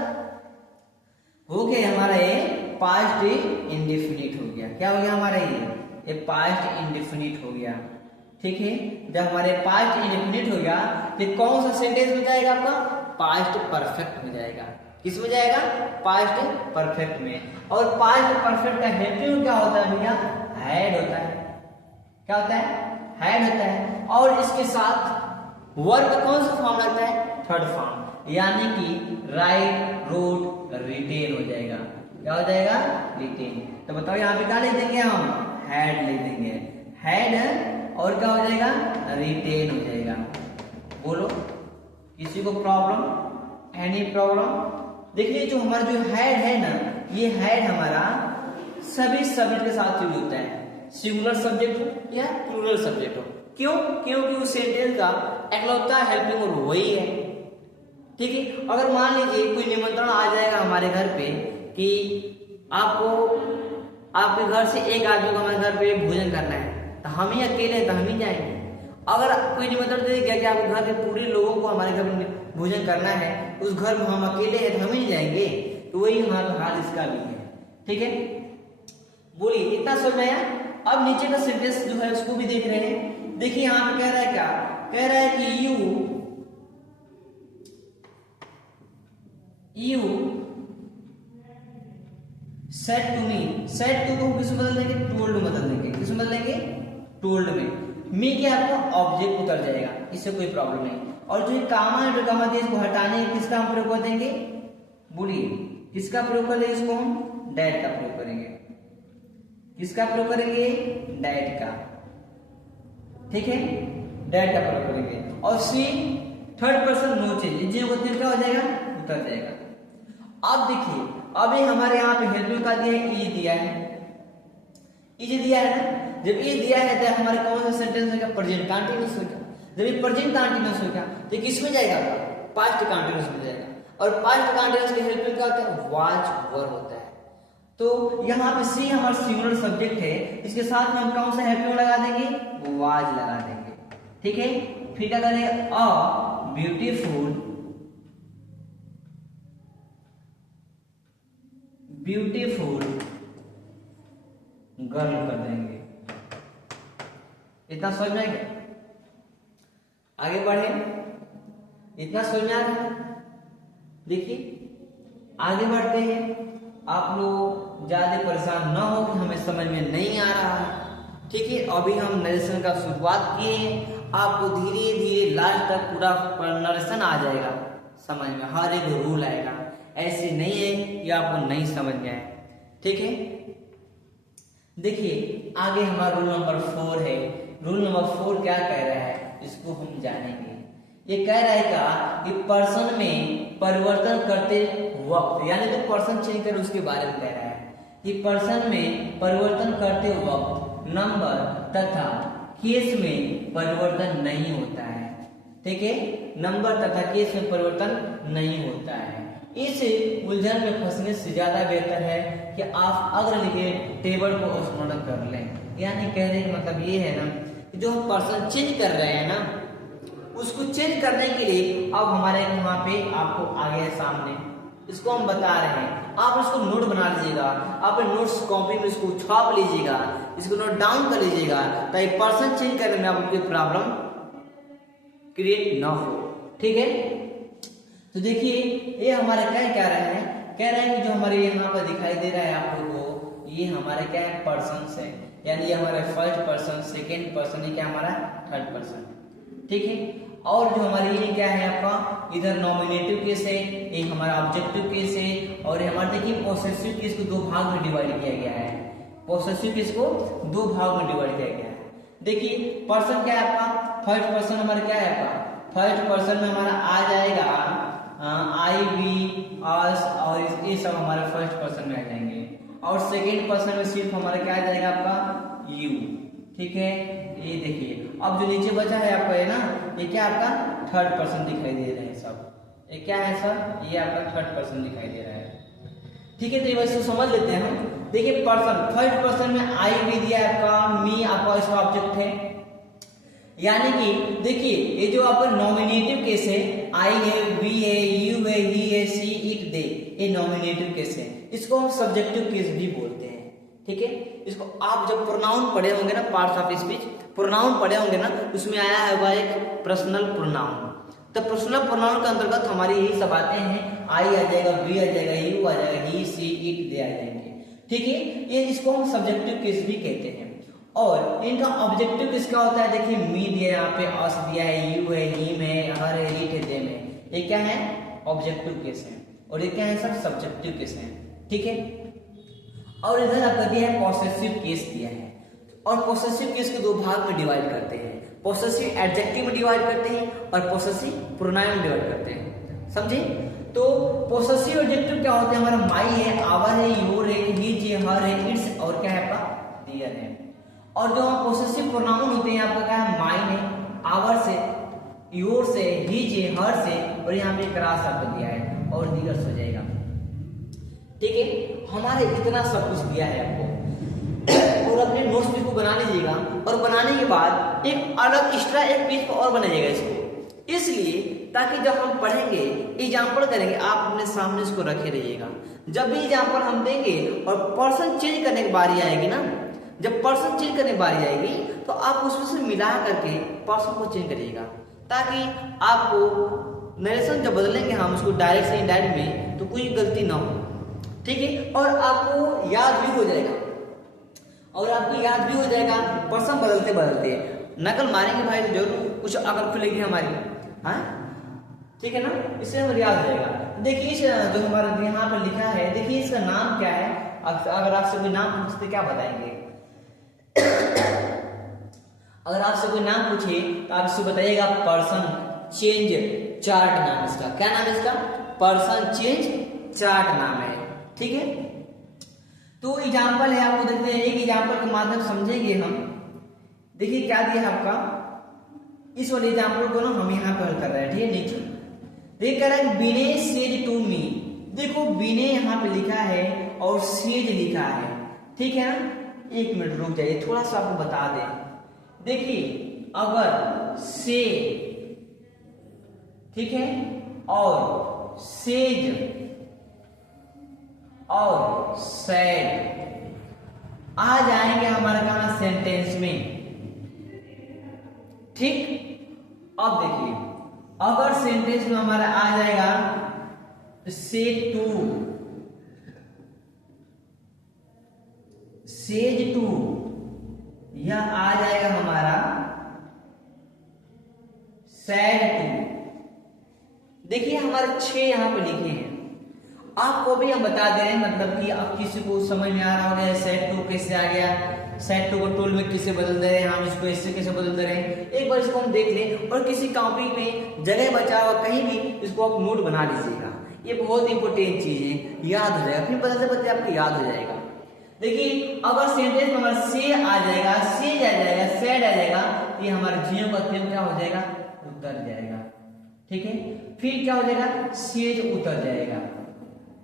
हो गया हमारा ये पास्ट इंडेफिनिट हो गया। क्या हो गया हमारा ये पास्ट इंडेफिनिट हो गया, ठीक है। जब हमारे पास्ट इंडेफिनिट हो गया तो कौन सा सेंटेंस में जाएगा आपका, पास्ट परफेक्ट में जाएगा। किस में जाएगा, पास्ट परफेक्ट में। और पास्ट परफेक्ट का हेल्पिंग क्या होता है भैया, हैड होता है। क्या होता है, हैड होता है। और इसके साथ वर्ब का कौन सा फॉर्म लगता है, थर्ड फॉर्म, यानी कि राइट रोट रिटेन हो जाएगा। क्या हो जाएगा, रिटेन। तो बताओ यहाँ पे क्या लिख देंगे हम, हैड लिख देंगे, हैड, और क्या हो जाएगा, रिटेन हो जाएगा। बोलो किसी को प्रॉब्लम, एनी प्रॉब्लम। देखिए जो हमारा जो हैड है ना, ये हैड हमारा सभी सब्जेक्ट के साथ यूज होता है, सिंगुलर सब्जेक्ट हो या प्लूरल सब्जेक्ट हो। क्यों, क्योंकि उस सेंटेंस का इकलौता हेल्पिंग वर्ब वही है, ठीक है। अगर मान लीजिए कोई निमंत्रण आ जाएगा हमारे घर पे कि आपको आपके घर से एक आदमी को हमारे घर पे भोजन करना है, तो हम ही अकेले हैं तो हम ही जाएंगे। अगर कोई निमंत्रण दे दिया कि आपके घर के पूरे लोगों को हमारे घर में भोजन करना है, उस घर में हम अकेले हैं तो हम ही जाएंगे। तो वही हाल इसका भी है, ठीक है। बोलिए इतना समझ में आया। अब नीचे का सेंटेंस जो है उसको भी देख रहे हैं। देखिए यहां पे कह रहा है क्या, कह रहा है कि you said to me, said to को किसमें बदल देंगे, टोल्ड में बदल देंगे। किसमें बदल देंगे, टोल्ड में। मी क्या आपका ऑब्जेक्ट उतर जाएगा, इससे कोई प्रॉब्लम नहीं। और जो कामा है, कामा दिया, इसको हटाने किसका हम प्रयोग कर देंगे, बोलिए किसका प्रयोग करेंगे, इसको हम डैट का प्रयोग करेंगे। किसका प्रयोग करेंगे, डैट का, ठीक है, डैट का प्रयोग करेंगे। और सी थर्ड पर्सन नो चेंज, क्या हो जाएगा, उतर जाएगा। अब देखिए अभी हमारे यहाँ पे हेल्पिंग का दिया है, ई दिया है, ई दिया है ना। जब ई दिया है तो हमारे कौन सा सेंटेंस होगा, प्रेजेंट कंटीन्यूअस होगा। जब ये प्रेजेंट कंटीन्यूअस होगा तो किस में जाएगा, पास्ट कंटीन्यूअस में जाएगा। और पास्ट कंटीन्यूअस के हेल्पिंग का होता है, वाज वर्ब होता है। तो यहाँ पे सी हमारा सिंगुलर सब्जेक्ट है, इसके साथ में हम कौन सा हेल्पिंग लगा देंगे, वाज लगा देंगे, ठीक है। फिर क्या करेंगे, अ ब्यूटीफुल गर्ल कर देंगे। इतना समझ में आएगा, आगे बढ़े, इतना समझ में आ रहा है। देखिए आगे बढ़ते हैं, आप लोग ज्यादा परेशान ना हो कि हमें समझ में नहीं आ रहा है, ठीक है। अभी हम नरेशन का शुरुआत किए हैं, आपको धीरे धीरे लास्ट तक पूरा नरेशन आ जाएगा समझ में, हर एक रूल आएगा। ऐसे नहीं है कि आपको नहीं समझ में आए, ठीक है। देखिए आगे हमारा रूल नंबर 4 है। रूल नंबर 4 क्या कह रहा है, इसको हम जानेंगे। ये कह रहा है क्या कि पर्सन में परिवर्तन करते वक्त, यानी जो पर्सन चेंज कर उसके बारे में कह रहा है कि पर्सन में परिवर्तन करते वक्त नंबर तथा केस में परिवर्तन नहीं होता है, ठीक है। नंबर तथा केस में परिवर्तन नहीं होता है। इस उलझन में फंसने से ज्यादा बेहतर है कि आप अगर लिखे टेबल को स्मरण कर लें। यानी कहने का मतलब ये है ना कि जो हम पर्सन चेंज कर रहे हैं ना, उसको चेंज करने के लिए अब हमारे वहां पे आपको आगे है सामने, इसको हम बता रहे हैं। आप इसको नोट बना लीजिएगा, आप नोट्स कॉपी में इसको छाप लीजिएगा, इसको नोट डाउन कर लीजिएगा, ताकि पर्सन चेंज करने में आपको कोई प्रॉब्लम क्रिएट ना हो, ठीक है। तो देखिए ये हमारे क्या कह रहे हैं, कह रहे हैं कि जो हमारे यहाँ पर दिखाई दे रहा है आप लोगों को, ये हमारे क्या है, पर्सन है। यानी ये हमारे फर्स्ट पर्सन, सेकेंड पर्सन, ये क्या हमारा थर्ड पर्सन, ठीक है। और जो हमारी ये क्या है आपका, इधर नॉमिनेटिव केस है, ये हमारा ऑब्जेक्टिव केस है, और ये हमारे देखिए पोसेसिव केस को 2 भाग में डिवाइड किया गया है। पोसेसिव केस को 2 भाग में डिवाइड किया गया है। देखिए पर्सन क्या है आपका, फर्स्ट पर्सन हमारा क्या है आपका, फर्स्ट पर्सन में हमारा आ जाएगा आई, वी, अस, और ये सब हमारे फर्स्ट पर्सन में आ जाएंगे। और सेकेंड पर्सन में सिर्फ हमारा क्या आ जाएगा आपका, यू, ठीक है, ये देखिए अब जो नीचे बचा है आपका ये ना, ये क्या आपका थर्ड पर्सन दिखाई दे रहे हैं सब। ये क्या है सर, ये आपका थर्ड पर्सन दिखाई दे रहा है। ठीक है, तो ये बस समझ लेते हैं हम। देखिए पर्सन, थर्ड पर्सन में आई भी दिया है आपका, मी आपका इसका ऑब्जेक्ट है, यानी कि देखिए ये जो आपका नॉमिनेटिव केस है, आई है, वी है, यू है, ही है, सी, इट, दे, ये नॉमिनेटिव केस है। इसको हम सब्जेक्टिव केस भी बोलते हैं। ठीक है, इसको आप जब प्रोनाउन पढ़े होंगे ना, पार्ट्स ऑफ स्पीच प्रोनाउन पढ़े होंगे ना, उसमें आया होगा एक पर्सनल प्रोनाउन। तो पर्सनल प्रोनाउन के अंतर्गत हमारी यही सब आते हैं, आई आ जाएगा, वी आ जाएगा, यू आ जाएगा, ही, सी, इट, दे आ जाएंगे। ठीक है, ये इसको हम सब्जेक्टिव केस भी कहते हैं। और इनका ऑब्जेक्टिव किसका होता है, देखिए मी दिया यहाँ पे, अस दिया है, यू है, हिम है, हर है, इट है, देम है, ये क्या है ऑब्जेक्टिव केस है, और ये क्या है सर सब्जेक्टिव केस है। ठीक है, और इधर आपका दिया है पॉसेसिव केस दिया है, और पॉसेसिव केस को दो भाग में डिवाइड करते हैं, पॉसेसिव एडजेक्टिव में डिवाइड करते हैं और पॉसेसिव प्रोनाउन में डिवाइड करते हैं। समझे? तो पॉसेसिव एडजेक्टिव क्या होते हैं, हमारा माई है, आवर है, योर है, हिज है, हर है, इट्स, और क्या है आपका डियर है। और जो हम पॉसेसिव प्रोनाउन होते हैं आपका क्या है, माइन है, आवर से, योर से, हिज है, हर से, और यहाँ पे क्रॉस आपको दिया है और डियर्स हो जाएगा। ठीक है, हमारे इतना सब कुछ दिया है आपको, और अपने नोट्स पेज को बना लीजिएगा, और बनाने के बाद एक अलग एक्स्ट्रा एक पेज पर और बनाइएगा इसको, इसलिए ताकि जब हम पढ़ेंगे, एग्जाम्पल करेंगे, आप अपने सामने इसको रखे रहिएगा। जब भी एग्जाम्पल हम देंगे और पर्सन चेंज करने की बारी आएगी ना, जब पर्सन चेंज करने की बारी आएगी तो आप उसमें से मिला करके पर्सन को चेंज करिएगा, ताकि आपको नरेशन जब बदलेंगे हम उसको डायरेक्ट से इनडायरेक्ट में, तो कोई गलती ना हो। ठीक है, और आपको याद भी हो जाएगा, और आपकी याद भी हो जाएगा पर्सन बदलते बदलते। नकल मारेंगे भाई तो जरूर कुछ अकल खुलेगी हमारी, हाँ ठीक है ना, इससे हमें याद हो जाएगा। देखिए इस जो हमारे यहाँ पर लिखा है, देखिए इसका नाम क्या है, अगर आपसे कोई नाम पूछते क्या बताएंगे? अगर आपसे कोई नाम पूछे तो आप इसको बताइएगा पर्सन चेंज चार्ट नाम इसका। क्या नाम है इसका? पर्सन चेंज चार्ट नाम है। ठीक है, तो एग्जाम्पल है, आपको देखते हैं एक एग्जाम्पल के माध्यम समझेंगे हम। देखिए क्या दिया है आपका, इस वाले एग्जाम्पल को ना हम यहाँ पर हल कर रहे हैं। ठीक है, नीचे देख कह रहा है विनय सेज टू मी। देखो विनय यहाँ पे लिखा है और सेज लिखा है, ठीक है ना। एक मिनट रुक जाइए, थोड़ा सा आपको बता दें। देखिए अगर से, ठीक है, और सेज और सैड आ जाएंगे हमारे कहा सेंटेंस में, ठीक। अब देखिए अगर सेंटेंस में हमारा आ जाएगा से टू, सेज टू, यह आ जाएगा हमारा सैड टू। देखिए हमारे 6 यहां पे लिखे हैं, आपको भी हम बता दे रहे हैं, मतलब कि अब किसी को समझ में आ रहा होगा सेट टू कैसे आ गया, सेट टू को टूल में किसे बदल दे रहे हैं, हम इसको इससे कैसे बदल दे रहे हैं। एक बार इसको हम देख लें, और किसी कॉपी में जगह बचा हुआ कहीं भी इसको आप नोट बना लीजिएगा, ये बहुत इंपॉर्टेंट चीज है, याद हो जाएगा, फिर बदलते बदलते आपको याद हो जाएगा। देखिए अगर सेंटेंस में हमारा से आ जाएगा, सेज आ जाएगा, सैड आ जाएगा, तो ये हमारे जियो का थेम क्या हो जाएगा, उतर जाएगा। ठीक है, फिर क्या हो जाएगा, सेज उतर जाएगा,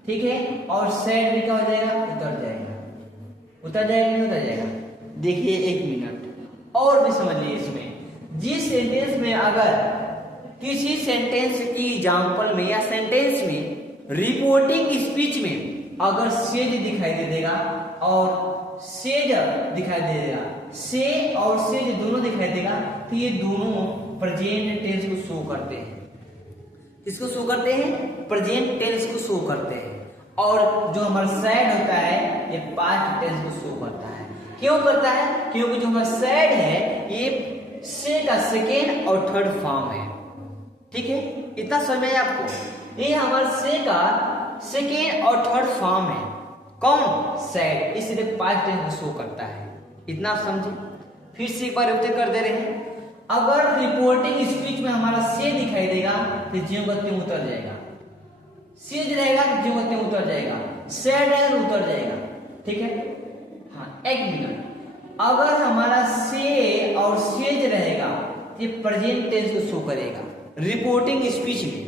ठीक है, और सैड भी क्या हो जाएगा, उतर जाएगा। उतर जाएगा नहीं उतर जाएगा? देखिए एक मिनट और भी समझ लीजिए इसमें। जिस सेंटेंस में अगर किसी सेंटेंस की एग्जांपल में या सेंटेंस में रिपोर्टिंग स्पीच में अगर सेज दिखाई दे देगा और सेज दिखाई दे देगा, से और सेज दोनों दिखाई देगा, तो ये दोनों प्रेजेंट टेंस को शो करते हैं। इसको शो करते हैं, प्रेजेंट टेंस को शो करते हैं। और जो हमारा सैड होता है ये पास्ट टेंस को शो करता है। क्यों करता है? क्योंकि जो हमारा सैड है ये से का सेकेंड और थर्ड फॉर्म है। ठीक है, इतना समझ में आपको, ये हमारा से का सेकेंड और थर्ड फॉर्म है। कौन? सैड, इसलिए पास्ट टेंस को शो करता है। इतना समझे? फिर से एक बार रिपीट कर दे रहे हैं। अगर रिपोर्टिंग स्पीच में हमारा से दिखाई देगा तो ज्यों का त्यों उतर जाएगा, सेज रहेगा तो ज्यों का त्यों उतर जाएगा, सैड रहेगा तो उतर जाएगा। ठीक है, हाँ एक मिनट, अगर हमारा से और सेज रहेगा ये प्रेजेंट टेंस को शो करेगा रिपोर्टिंग स्पीच में।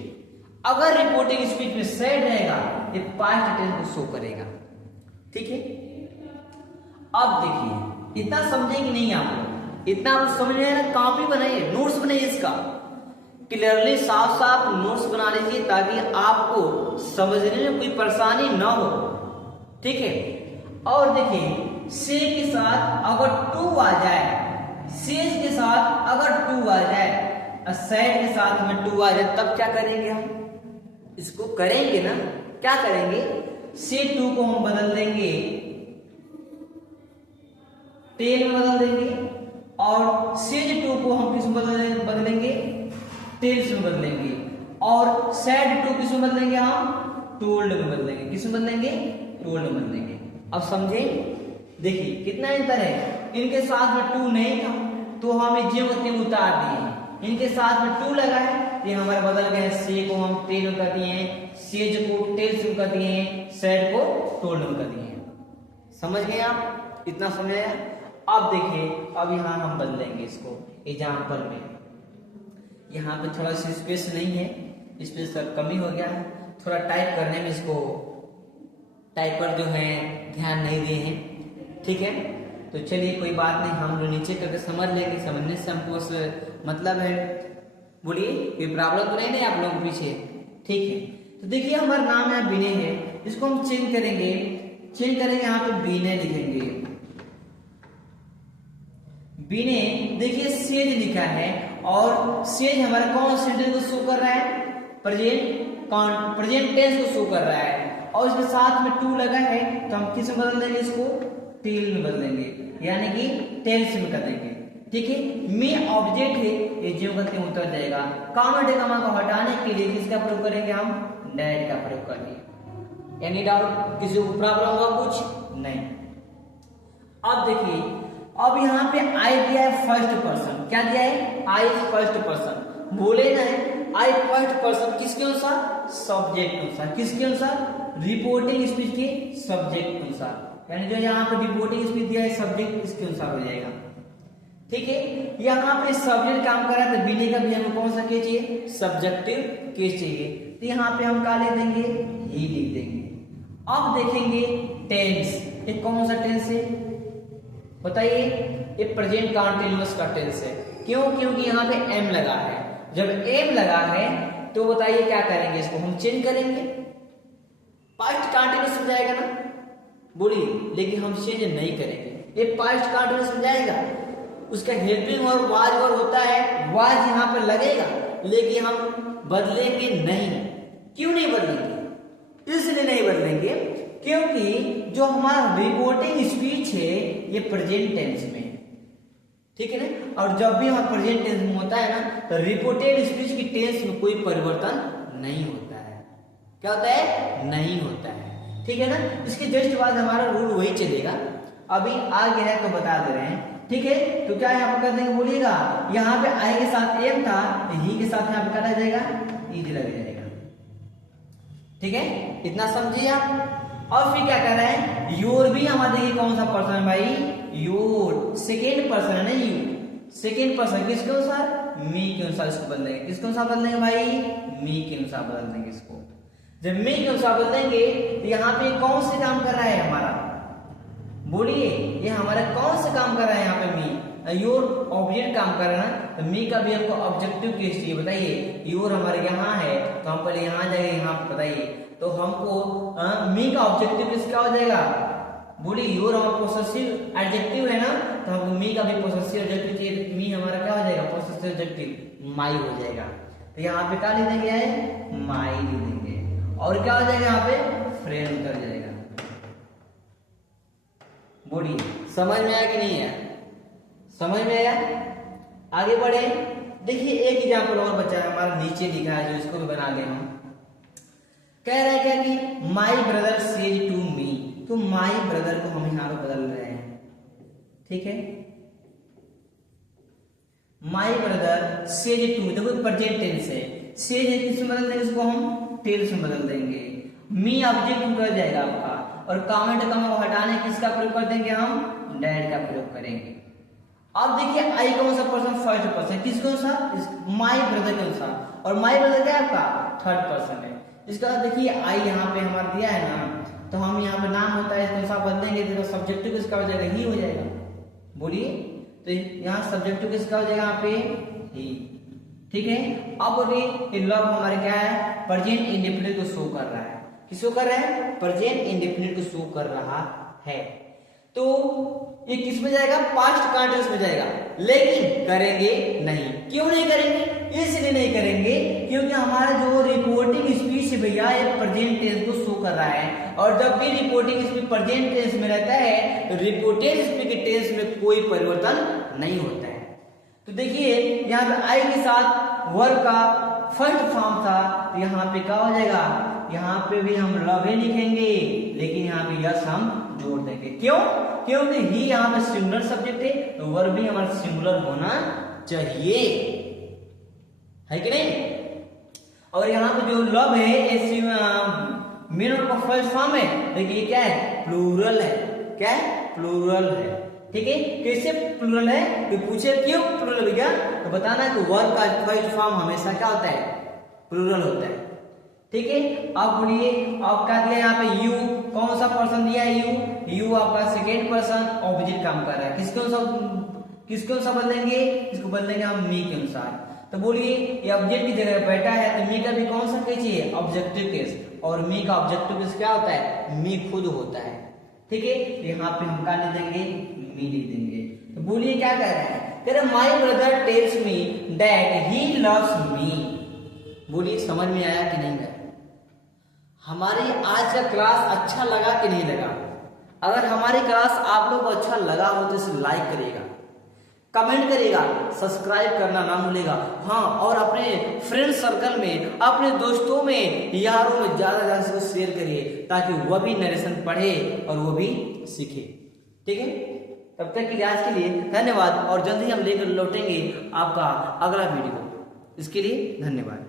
अगर रिपोर्टिंग स्पीच में सेड रहेगा ये पास्ट टेंस को शो करेगा। ठीक है, अब देखिए इतना समझे कि नहीं आप लोग? इतना आप समझ रहे हैं ना? कॉपी बनाइए, नोट्स बनाइए, इसका क्लियरली साफ साफ नोट्स बना लीजिए ताकि आपको समझने में कोई परेशानी ना हो। ठीक है, और देखिए से के साथ अगर टू आ जाए, सेज के साथ अगर टू आ जाए और सैड के साथ में टू आ जाए तब क्या करेंगे? हम इसको करेंगे ना, क्या करेंगे? से टू को हम बदल देंगे टेल में बदल देंगे और सेज टू को हम किस में बदलेंगे? टेल्स में बदलेंगे। और सैड टू किस में बदलेंगे? हम टोल्ड में बदलेंगे। किस में बदलेंगे? टोल्ड में बदलेंगे। अब समझे? देखिए कितना अंतर है। इनके साथ में टू नहीं था तो हम ज्यों के त्यों उतार दिए, इनके साथ में टू लगा है ये हमारा बदल गया। से को हम टेल में कर दिए हैं, सेज को टेल्स में कर दिए हैं, सैड को टोल्ड में कर दिए हैं। समझ गए आप? इतना समझ आया? अब देखिए अब यहाँ हम बदलेंगे इसको एग्जाम्पल में। यहाँ पे थोड़ा सा स्पेस नहीं है, स्पेस का कमी हो गया है, थोड़ा टाइप करने में इसको टाइपर जो है ध्यान नहीं दिए हैं। ठीक है, तो चलिए कोई बात नहीं, हम लोग नीचे करके समझ लेंगे, समझने से हमको मतलब है। बोलिए कोई प्रॉब्लम तो नहीं आप लोगों के पीछे? ठीक है, तो देखिए हमारा नाम यहाँ विनय है, इसको हम चेंज करेंगे यहाँ पे विनय लिखेंगे। विनय देखिए सेज लिखा है और सेज हमारा कौन सेंटेंस को शो कर रहा है? प्रेजेंट टेंस को शो कर रहा है और इसके साथ में टू लगा है तो हम किस में बदल देंगे? इसको टेल में बदलेंगे, यानी कि टेल्स में कर देंगे। ठीक है, में ऑब्जेक्ट है ये ज्यों का त्यों उतर जाएगा। कॉमा कॉमा को हटाने के लिए किसका प्रयोग करेंगे? हम डैट का प्रयोग करेंगे। Any doubt? किसी को प्रॉब्लम हुआ कुछ? नहीं। अब देखिए अब यहाँ पे आई दिया है फर्स्ट पर्सन। क्या दिया है? आई फर्स्ट पर्सन। बोले ना है आई फर्स्ट पर्सन किसके अनुसार? सब्जेक्ट अनुसार। किसके अनुसार? रिपोर्टिंग स्पीच के सब्जेक्ट अनुसार। यानी जो यहाँ पे रिपोर्टिंग स्पीच दिया है सब्जेक्ट इसके अनुसार हो जाएगा। ठीक है, यहाँ पे सब्जेक्ट काम कर रहा है तो विनय का भी हमें कौन सा केस चाहिए? सब्जेक्टिव केस चाहिए, तो यहाँ पे हम क्या लिख देंगे? ही लिख देंगे। अब देखेंगे टेंस, ये कौन सा टेंस है बताइए? ये प्रेजेंट कंटीन्यूअस का टेंस है। क्यों? क्योंकि यहाँ पे एम लगा है। जब एम लगा है तो बताइए क्या करेंगे? इसको हम चेंज करेंगे, पास्ट कंटीन्यूअस हो जाएगा ना? बोलिए, लेकिन हम चेंज नहीं करेंगे, ये पास्ट कंटीन्यूअस हो जाएगा। उसका हेल्पिंग और वाज वर्ब होता है, वाज यहाँ पे लगेगा लेकिन हम बदलेंगे नहीं। क्यों नहीं बदलेंगे? इसलिए नहीं बदलेंगे क्योंकि जो हमारा रिपोर्टिंग स्पीच है ये प्रेजेंट टेंस में। ठीक है ना? और जब भी हमारा प्रेजेंट टेंस में होता है ना तो रिपोर्टेड स्पीच की टेंस में कोई परिवर्तन नहीं होता है। क्या होता है? नहीं होता है। ठीक है ना? इसके जस्ट बाद हमारा रूल वही चलेगा। अभी आगे है तो बता दे रहे हैं। ठीक है, तो क्या यहाँ पर कर देंगे? बोलिएगा यहाँ पे आई के साथ एम था, ही के साथ यहाँ पे क्या लग जाएगा? इज लग जाएगा। ठीक है, इतना समझिए आप। और फिर क्या कर रहे हैं? योर भी हमारे देखिए कौन सा पर्सन है भाई? योर सेकेंड पर्सन है ना? यू सेकेंड पर्सन किसके अनुसार? मी के अनुसार इसको बदलेंगे। किसके अनुसार बदलेंगे भाई? मी के अनुसार बदल देंगे इसको। जब मी के अनुसार बदलेंगे तो यहाँ पे कौन से काम कर रहा है हमारा? बोलिए, ये हमारा कौन से काम कर रहा है यहाँ पे? मी। योर ऑब्जेक्ट काम कर रहा है ना, तो मी का भी हमको ऑब्जेक्टिव केस चाहिए। बताइए, योर हमारे यहाँ है तो हम पहले यहाँ जाएंगे, यहाँ बताइए तो हमको मी का ऑब्जेक्टिव केस क्या हो जाएगा? बोलिए, योर हमारा पोसेसिव एडजेक्टिव है ना, तो हमको मी का भी पोसेसिव एडजेक्टिव चाहिए। मी हमारा क्या हो जाएगा? पोसेसिव एडजेक्टिव माई हो जाएगा। तो यहाँ पे क्या लिख देंगे? माई लिख देंगे। और क्या हो जाएगा? यहाँ पे फ्रेंड उतर जाएगा। बोलिए, समझ में आया कि नहीं है? समझ में आया? आगे बढ़े। देखिए एक एग्जाम्पल और बचा है हमारा, नीचे लिखा है जो इसको भी बना लें हम। कह रहा है क्या कि my brother says to me, तो माई ब्रदर को हम यहाँ पे बदल रहे हैं। ठीक है, माई ब्रदर सेज टू, देखो प्रेजेंट टेंस है, सेज किसमें बदल देंगे? इसको हम टेल्स में बदल देंगे। मी ऑब्जेक्ट उतर जाएगा आपका और कॉमेंट कमा हटाने किसका प्रयोग कर देंगे हम, डैड का प्रयोग करेंगे। अब देखिए आई कौन सा पर्सन, फर्स्ट पर्सन, किसके अनुसार, माय ब्रदर के अनुसार, और माय ब्रदर क्या है आपका थर्ड पर्सन है। इसका देखिए आई यहाँ पे हमारा दिया है ना, तो हम यहाँ पे नाम होता है इसके अनुसार बदलेंगे तो सब्जेक्टिव किसका हो जाएगा, ही हो जाएगा। बोलिए तो यहाँ सब्जेक्टिव किसका हो जाएगा यहाँ पे, ही। ठीक है, अब बोलिए ये लव हमारे क्या है, प्रेजेंट इंडेफिनिट को शो कर रहा है, किसको कर रहा है, प्रेजेंट इंडेफिनिट को शो कर रहा है। तो ये किस में जाएगा, पास्ट कंटीन्यूअस में जाएगा, लेकिन करेंगे नहीं। क्यों नहीं करेंगे, इसलिए नहीं करेंगे क्योंकि हमारा जो रिपोर्टिंग स्पीच है भैया ये प्रेजेंट टेंस को शो कर रहा है, और जब भी रिपोर्टिंग स्पीच प्रेजेंट टेंस में रहता है तो रिपोर्टेड स्पीच के टेंस में कोई परिवर्तन नहीं होता है। तो देखिए यहाँ पे आई के साथ वर्ब का फर्स्ट फॉर्म था, तो यहाँ पे क्या हो जाएगा, यहाँ पे भी हम लव ही लिखेंगे, लेकिन यहाँ पे यस हम जोड़ देंगे। क्यों, क्योंकि ही यहाँ पे सिंगुलर सब्जेक्ट है, तो वर्ब भी हमारा सिंगुलर होना चाहिए, है कि नहीं। और यहाँ पे जो लव है मेन का फर्स्ट फॉर्म है, देखिए ये क्या है, प्लूरल है, क्या है, प्लूरल है। ठीक है, कैसे प्लूरल है, तो पूछे क्यों प्लूरल भैया, तो बताना है कि वर्ब का फर्स्ट फॉर्म हमेशा क्या होता है, प्लूरल होता है। ठीक है, अब बोलिए अब क्या दिया यहाँ पे, यू, कौन सा पर्सन दिया है, यू आपका सेकेंड पर्सन ऑपोजिट काम कर रहा है, किसके अनुसार बदलेंगे, इसको बदलेंगे हम मी के अनुसार। तो बोलिए ये ऑब्जेक्ट की जगह बैठा है, तो मी का भी कौन सा केस चाहिए, ऑब्जेक्टिव केस, और मी का ऑब्जेक्टिव केस क्या होता है, मी खुद होता है। ठीक है, यहाँ पे हम क्या लिख देंगे, मी लिख देंगे। तो बोलिए क्या कह रहे हैं, कह रहे my brother tells me that he loves me. बोलिए समझ में आया कि नहीं आया, हमारी आज का क्लास अच्छा लगा कि नहीं लगा। अगर हमारी क्लास आप लोग को अच्छा लगा हो तो इसे लाइक करिएगा, कमेंट करिएगा, सब्सक्राइब करना ना भूलेगा। हाँ, और अपने फ्रेंड सर्कल में, अपने दोस्तों में, यारों में ज्यादा से शेयर करिए, ताकि वह भी नरेशन पढ़े और वो भी सीखे। ठीक है, तब तक के लिए आज के लिए धन्यवाद, और जल्दी हम लेकर लौटेंगे आपका अगला वीडियो। इसके लिए धन्यवाद।